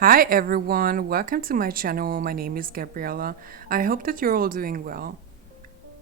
Hi everyone, welcome to my channel. My name is Gabriella. I hope that you're all doing well.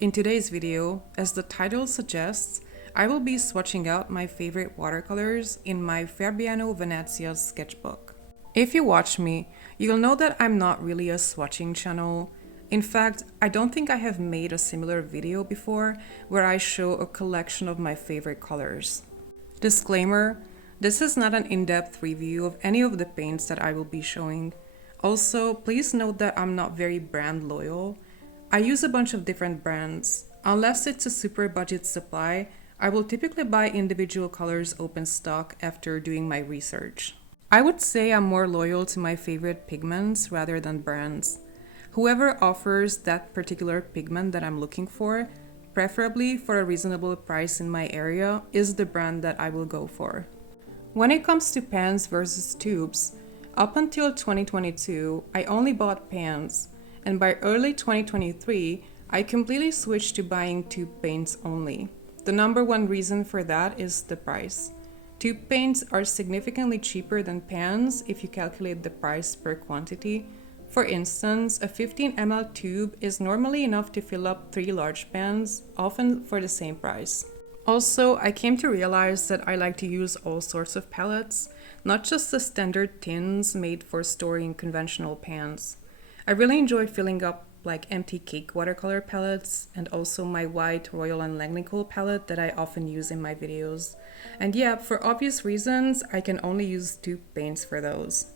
In today's video, as the title suggests, I will be swatching out my favorite watercolors in my Fabriano Venezia sketchbook. If you watch me, you'll know that I'm not really a swatching channel. In fact, I don't think I have made a similar video before where I show a collection of my favorite colors. Disclaimer: this is not an in-depth review of any of the paints that I will be showing. Also, please note that I'm not very brand loyal. I use a bunch of different brands. Unless it's a super budget supply, I will typically buy individual colors open stock after doing my research. I would say I'm more loyal to my favorite pigments rather than brands. Whoever offers that particular pigment that I'm looking for, preferably for a reasonable price in my area, is the brand that I will go for. When it comes to pans versus tubes, up until 2022, I only bought pans, and by early 2023, I completely switched to buying tube paints only. The number one reason for that is the price. Tube paints are significantly cheaper than pans if you calculate the price per quantity. For instance, a 15 ml tube is normally enough to fill up 3 large pans, often for the same price. Also, I came to realize that I like to use all sorts of palettes, not just the standard tins made for storing conventional pans. I really enjoy filling up like empty cake watercolor palettes and also my white Royal and Langnickel palette that I often use in my videos. And yeah, for obvious reasons, I can only use tube paints for those.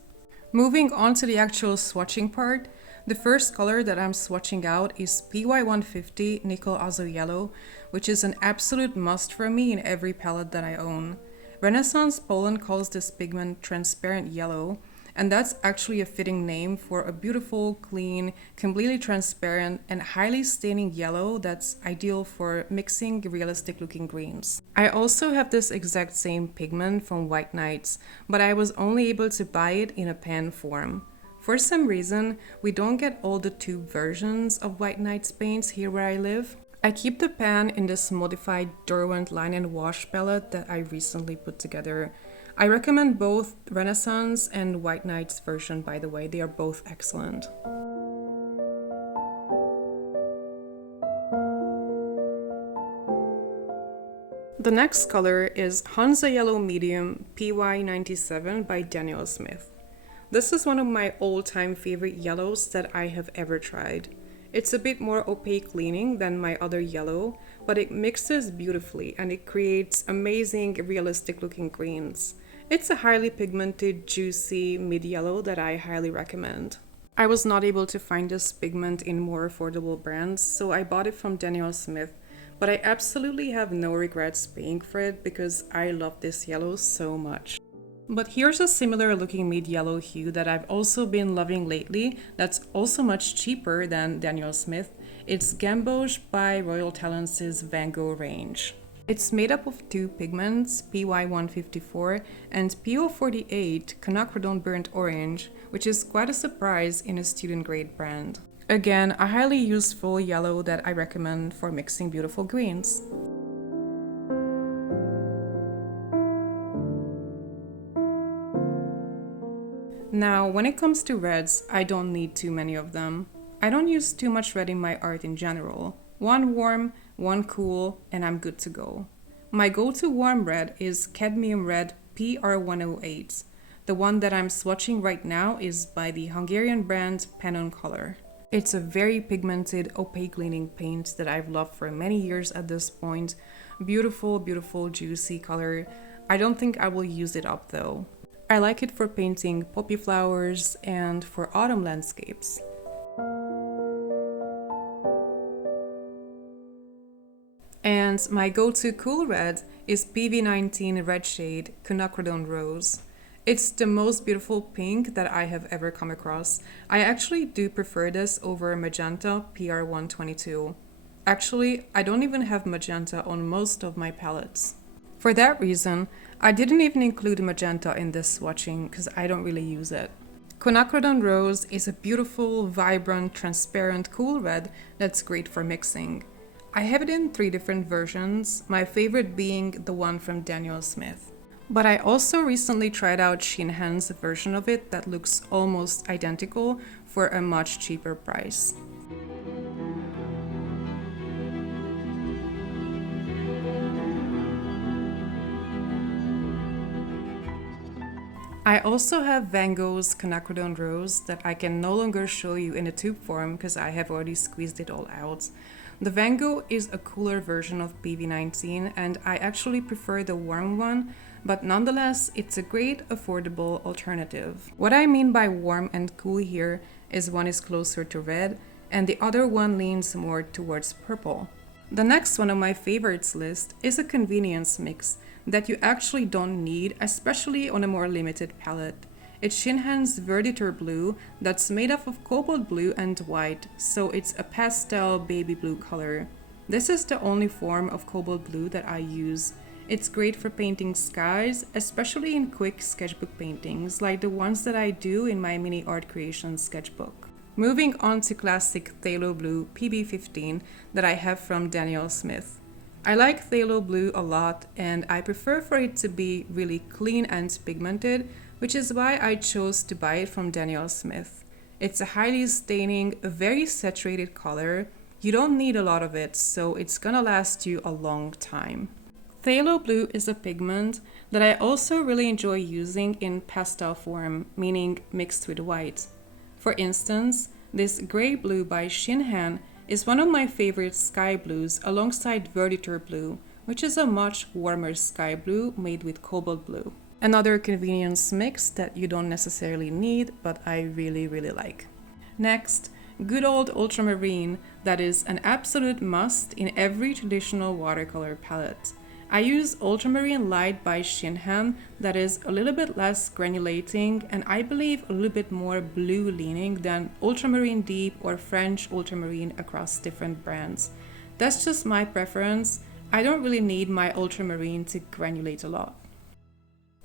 Moving on to the actual swatching part, the first color that I'm swatching out is PY150 Nickel Azo Yellow, which is an absolute must for me in every palette that I own. Renaissance Poland calls this pigment transparent yellow, and that's actually a fitting name for a beautiful, clean, completely transparent, and highly staining yellow that's ideal for mixing realistic looking greens. I also have this exact same pigment from White Nights, but I was only able to buy it in a pan form. For some reason, we don't get all the tube versions of White Nights paints here where I live. I keep the pan in this modified Derwent Line and Wash palette that I recently put together. I recommend both Renaissance and White Nights version, by the way, they are both excellent. The next color is Hansa Yellow Medium PY97 by Daniel Smith. This is one of my all-time favorite yellows that I have ever tried. It's a bit more opaque leaning than my other yellow, but it mixes beautifully and it creates amazing realistic looking greens. It's a highly pigmented, juicy mid-yellow that I highly recommend. I was not able to find this pigment in more affordable brands, so I bought it from Daniel Smith, but I absolutely have no regrets paying for it because I love this yellow so much. But here's a similar looking mid-yellow hue that I've also been loving lately that's also much cheaper than Daniel Smith. It's Gamboge by Royal Talents' Van Gogh range. It's made up of two pigments, PY154 and PO48 Quinacridone Burnt Orange, which is quite a surprise in a student-grade brand. Again, a highly useful yellow that I recommend for mixing beautiful greens. Now, when it comes to reds, I don't need too many of them. I don't use too much red in my art in general. One warm, one cool, and I'm good to go. My go-to warm red is Cadmium Red PR108. The one that I'm swatching right now is by the Hungarian brand Pannon Color. It's a very pigmented, opaque leaning paint that I've loved for many years at this point. Beautiful, beautiful, juicy color. I don't think I will use it up though. I like it for painting poppy flowers and for autumn landscapes. And my go-to cool red is PV19 Red Shade Quinacridone Rose. It's the most beautiful pink that I have ever come across. I actually do prefer this over Magenta PR122. Actually, I don't even have magenta on most of my palettes. For that reason, I didn't even include magenta in this swatching because I don't really use it. Quinacridone Rose is a beautiful, vibrant, transparent, cool red that's great for mixing. I have it in 3 different versions, my favorite being the one from Daniel Smith. But I also recently tried out Shinhan's version of it that looks almost identical for a much cheaper price. I also have Van Gogh's Quinacridone Rose that I can no longer show you in a tube form because I have already squeezed it all out. The Van Gogh is a cooler version of PV19 and I actually prefer the warm one, but nonetheless it's a great affordable alternative. What I mean by warm and cool here is one is closer to red and the other one leans more towards purple. The next one on my favorites list is a convenience mix that you actually don't need, especially on a more limited palette. It's Shinhan's Verditor Blue that's made up of cobalt blue and white, so it's a pastel baby blue color. This is the only form of cobalt blue that I use. It's great for painting skies, especially in quick sketchbook paintings like the ones that I do in my mini art creation sketchbook. Moving on to classic Phthalo Blue PB15 that I have from Daniel Smith. I like phthalo blue a lot and I prefer for it to be really clean and pigmented, which is why I chose to buy it from Daniel Smith. It's a highly staining, very saturated color. You don't need a lot of it, so it's gonna last you a long time. Phthalo blue is a pigment that I also really enjoy using in pastel form, meaning mixed with white. For instance, this Grey Blue by Shinhan is one of my favorite sky blues alongside Verditor Blue, which is a much warmer sky blue made with cobalt blue. Another convenience mix that you don't necessarily need, but I really like. Next, good old ultramarine that is an absolute must in every traditional watercolor palette. I use Ultramarine Light by Shinhan that is a little bit less granulating and I believe a little bit more blue leaning than Ultramarine Deep or French Ultramarine across different brands. That's just my preference. I don't really need my ultramarine to granulate a lot.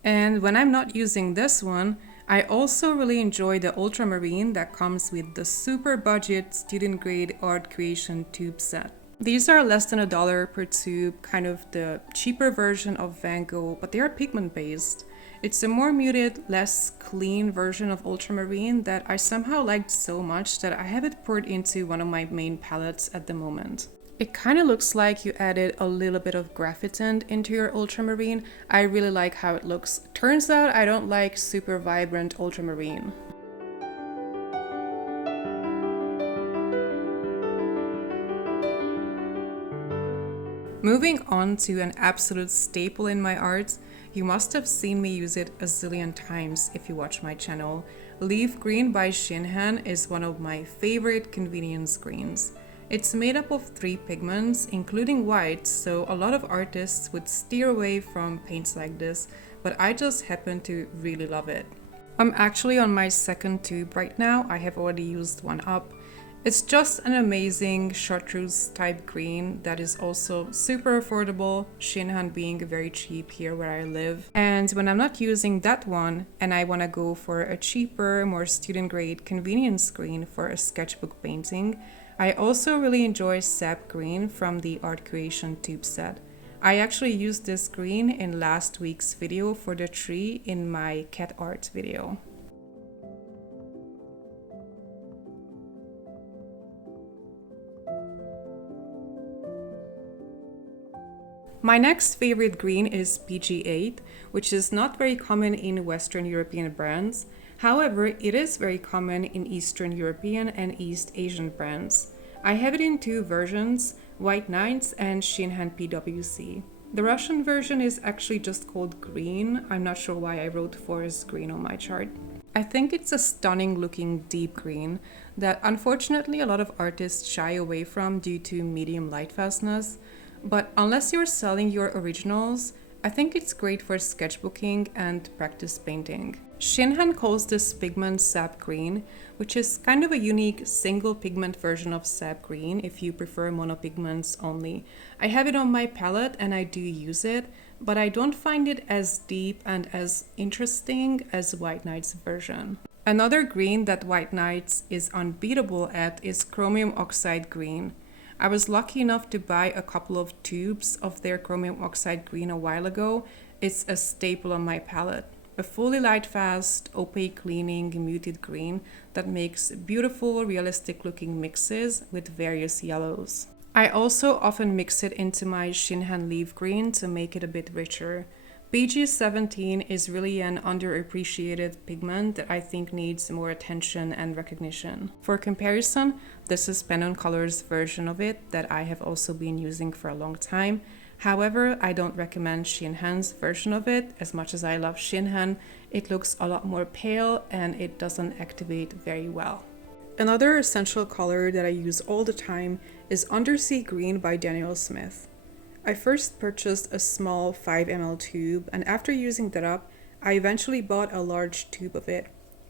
And when I'm not using this one, I also really enjoy the ultramarine that comes with the super budget student grade art creation tube set. These are less than $1 per tube, kind of the cheaper version of Van Gogh, but they are pigment based. It's a more muted, less clean version of ultramarine that I somehow liked so much that I have it poured into one of my main palettes at the moment. It kind of looks like you added a little bit of graphitin into your ultramarine. I really like how it looks. Turns out I don't like super vibrant ultramarine. Moving on to an absolute staple in my art, you must have seen me use it a zillion times if you watch my channel. Leaf Green by Shinhan is one of my favorite convenience greens. It's made up of 3 pigments, including white, so a lot of artists would steer away from paints like this, but I just happen to really love it. I'm actually on my second tube right now. I have already used one up. It's just an amazing chartreuse type green that is also super affordable, Shinhan being very cheap here where I live. And when I'm not using that one and I want to go for a cheaper, more student grade convenience green for a sketchbook painting, I also really enjoy sap green from the art creation tube set. I actually used this green in last week's video for the tree in my cat art video. My next favorite green is PG8, which is not very common in Western European brands. However, it is very common in Eastern European and East Asian brands. I have it in 2 versions, White Nights and Shinhan PWC. The Russian version is actually just called green. I'm not sure why I wrote forest green on my chart. I think it's a stunning looking deep green that unfortunately a lot of artists shy away from due to medium light fastness. But unless you're selling your originals, I think it's great for sketchbooking and practice painting. Shinhan calls this pigment sap green, which is kind of a unique single pigment version of sap green if you prefer monopigments only. I have it on my palette and I do use it, but I don't find it as deep and as interesting as White Knight's version. Another green that White Knights is unbeatable at is chromium oxide green. I was lucky enough to buy a couple of tubes of their chromium oxide green a while ago, it's a staple on my palette. A fully light fast, opaque leaning, muted green that makes beautiful, realistic looking mixes with various yellows. I also often mix it into my Shinhan leaf green to make it a bit richer. BG17 is really an underappreciated pigment that I think needs more attention and recognition. For comparison, this is Pantone Colors' version of it that I have also been using for a long time. However, I don't recommend Shinhan's version of it. As much as I love Shinhan, it looks a lot more pale and it doesn't activate very well. Another essential color that I use all the time is Undersea Green by Daniel Smith. I first purchased a small 5 ml tube, and after using that up, I eventually bought a large tube of it.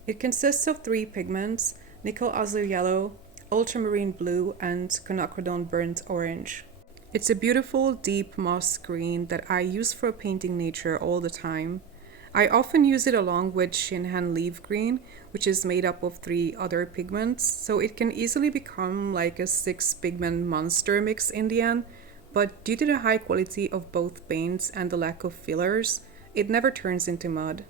It consists of 3 pigments: nickel azure yellow, ultramarine blue, and quinacridone burnt orange. It's a beautiful deep moss green that I use for painting nature all the time. I often use it along with Shinhan leaf green, which is made up of 3 other pigments, so it can easily become like a 6 pigment monster mix in the end. But due to the high quality of both paints and the lack of fillers, it never turns into mud.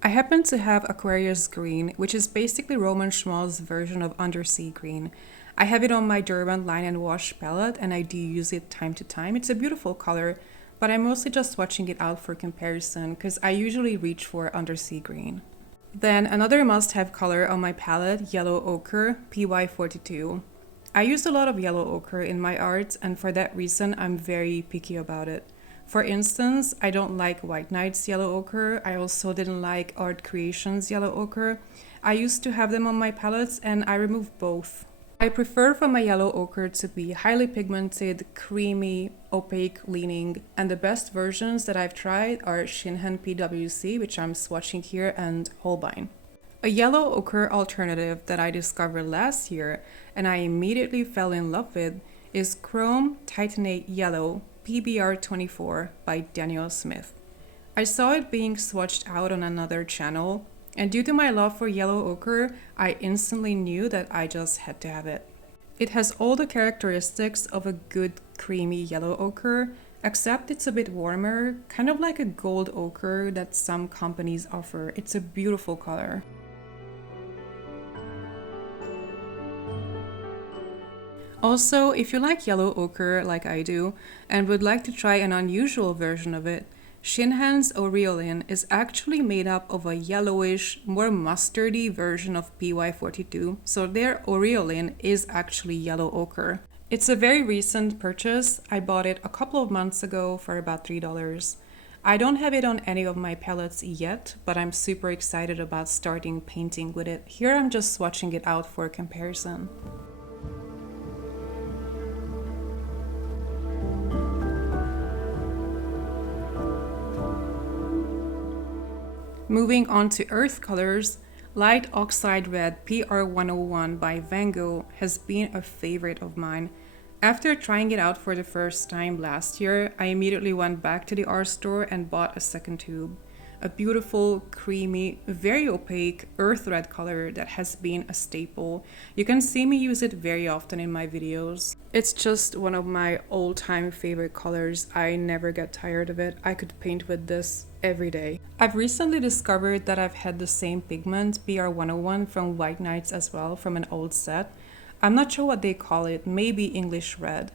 I happen to have Aquarius Green, which is basically Roman Schmal's version of Undersea Green. I have it on my Derwent Line and Wash palette, and I do use it time to time. It's a beautiful color, but I'm mostly just swatching it out for comparison because I usually reach for Undersea Green. Then another must-have color on my palette, Yellow Ochre, PY42. I use a lot of yellow ochre in my art, and for that reason I'm very picky about it. For instance, I don't like White Knight's yellow ochre. I also didn't like Art Creations yellow ochre. I used to have them on my palettes and I removed both. I prefer for my yellow ochre to be highly pigmented, creamy, opaque leaning, and the best versions that I've tried are Shinhan PWC, which I'm swatching here, and Holbein. A yellow ochre alternative that I discovered last year and I immediately fell in love with is Chrome Titanate Yellow PBR24 by Daniel Smith. I saw it being swatched out on another channel, and due to my love for yellow ochre, I instantly knew that I just had to have it. It has all the characteristics of a good creamy yellow ochre, except it's a bit warmer, kind of like a gold ochre that some companies offer. It's a beautiful color. Also, if you like yellow ochre like I do and would like to try an unusual version of it, Shinhan's Aureolin is actually made up of a yellowish, more mustardy version of PY42, so their Aureolin is actually yellow ochre. It's a very recent purchase. I bought it a couple of months ago for about $3. I don't have it on any of my palettes yet, but I'm super excited about starting painting with it. Here I'm just swatching it out for comparison. Moving on to earth colors, Light Oxide Red PR101 by Van Gogh has been a favorite of mine. After trying it out for the first time last year, I immediately went back to the art store and bought a second tube. A beautiful, creamy, very opaque earth red color that has been a staple. You can see me use it very often in my videos. It's just one of my all-time favorite colors. I never get tired of it. I could paint with this every day. I've recently discovered that I've had the same pigment, PR101, from White Knights as well, from an old set. I'm not sure what they call it, maybe English Red.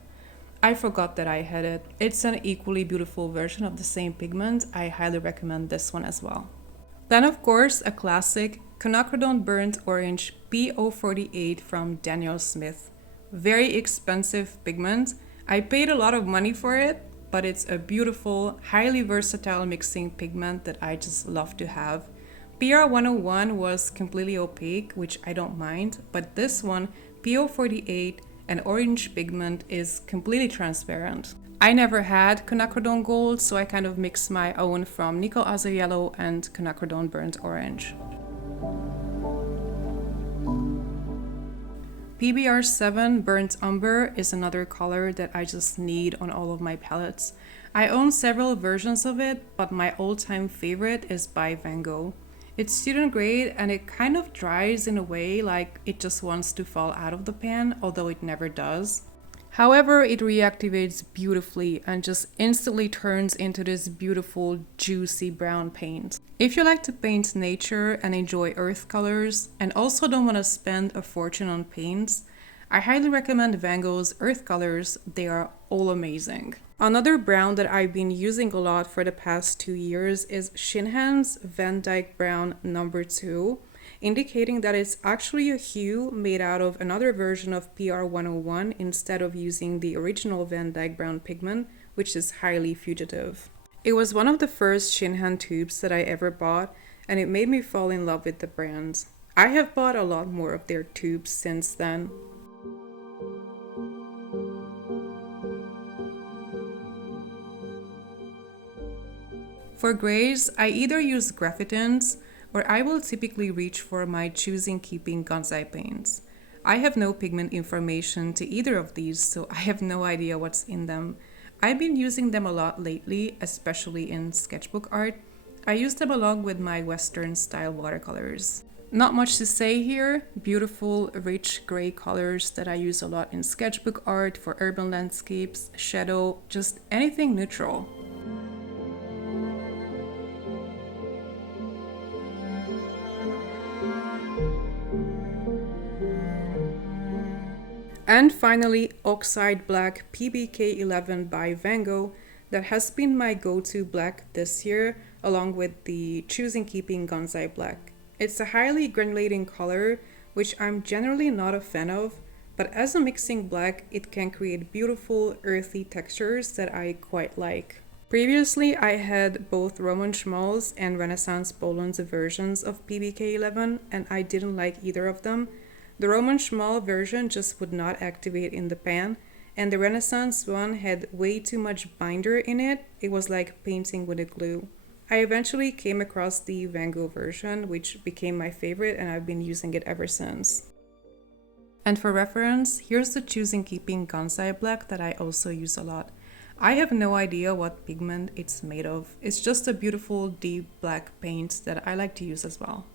I forgot that I had it. It's an equally beautiful version of the same pigment. I highly recommend this one as well. Then of course, a classic, quinacridone burnt orange P048 from Daniel Smith. Very expensive pigment. I paid a lot of money for it, but it's a beautiful, highly versatile mixing pigment that I just love to have. PR101 was completely opaque, which I don't mind, but this one, P048, an orange pigment, is completely transparent. I never had quinacridone gold, so I kind of mixed my own from nickel azure yellow and quinacridone burnt orange. PBR7 Burnt Umber is another color that I just need on all of my palettes. I own several versions of it, but my all-time favorite is by Van Gogh. It's student grade and it kind of dries in a way like it just wants to fall out of the pan, although it never does. However, it reactivates beautifully and just instantly turns into this beautiful, juicy brown paint. If you like to paint nature and enjoy earth colors, and also don't want to spend a fortune on paints, I highly recommend Van Gogh's earth colors. They are all amazing. Another brown that I've been using a lot for the past 2 years is Shinhan's Van Dyke Brown number 2. Indicating that it's actually a hue made out of another version of PR101 instead of using the original Van Dyke Brown pigment, which is highly fugitive. It was one of the first Shinhan tubes that I ever bought, and it made me fall in love with the brand. I have bought a lot more of their tubes since then. For grays, I either use graphitins or I will typically reach for my choosing keeping Gansai paints. I have no pigment information to either of these, so I have no idea what's in them. I've been using them a lot lately, especially in sketchbook art. I use them along with my Western style watercolors. Not much to say here, beautiful rich gray colors that I use a lot in sketchbook art, for urban landscapes, shadow, just anything neutral. And finally, Oxide Black PBK11 by Van Gogh, that has been my go-to black this year, along with the Choosing Keeping Gansai Black. It's a highly granulating color, which I'm generally not a fan of, but as a mixing black, it can create beautiful earthy textures that I quite like. Previously, I had both Roman Schmalz and Renaissance Poland's versions of PBK11, and I didn't like either of them. The Roman Schmalz version just would not activate in the pan, and the Renaissance one had way too much binder in it. It was like painting with a glue. I eventually came across the Van Gogh version, which became my favorite, and I've been using it ever since. And for reference, here's the Choosing Keeping Gansai Black that I also use a lot. I have no idea what pigment it's made of. It's just a beautiful deep black paint that I like to use as well.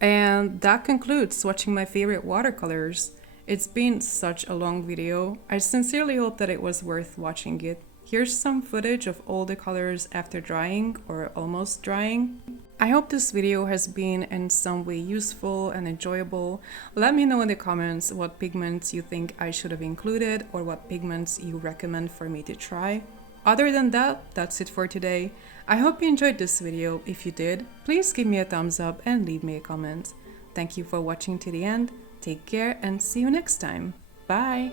And that concludes swatching my favorite watercolors. It's been such a long video. I sincerely hope that it was worth watching it. Here's some footage of all the colors after drying or almost drying. I hope this video has been in some way useful and enjoyable. Let me know in the comments what pigments you think I should have included or what pigments you recommend for me to try. Other than that, that's it for today. I hope you enjoyed this video. If you did, please give me a thumbs up and leave me a comment. Thank you for watching to the end. Take care and see you next time. Bye!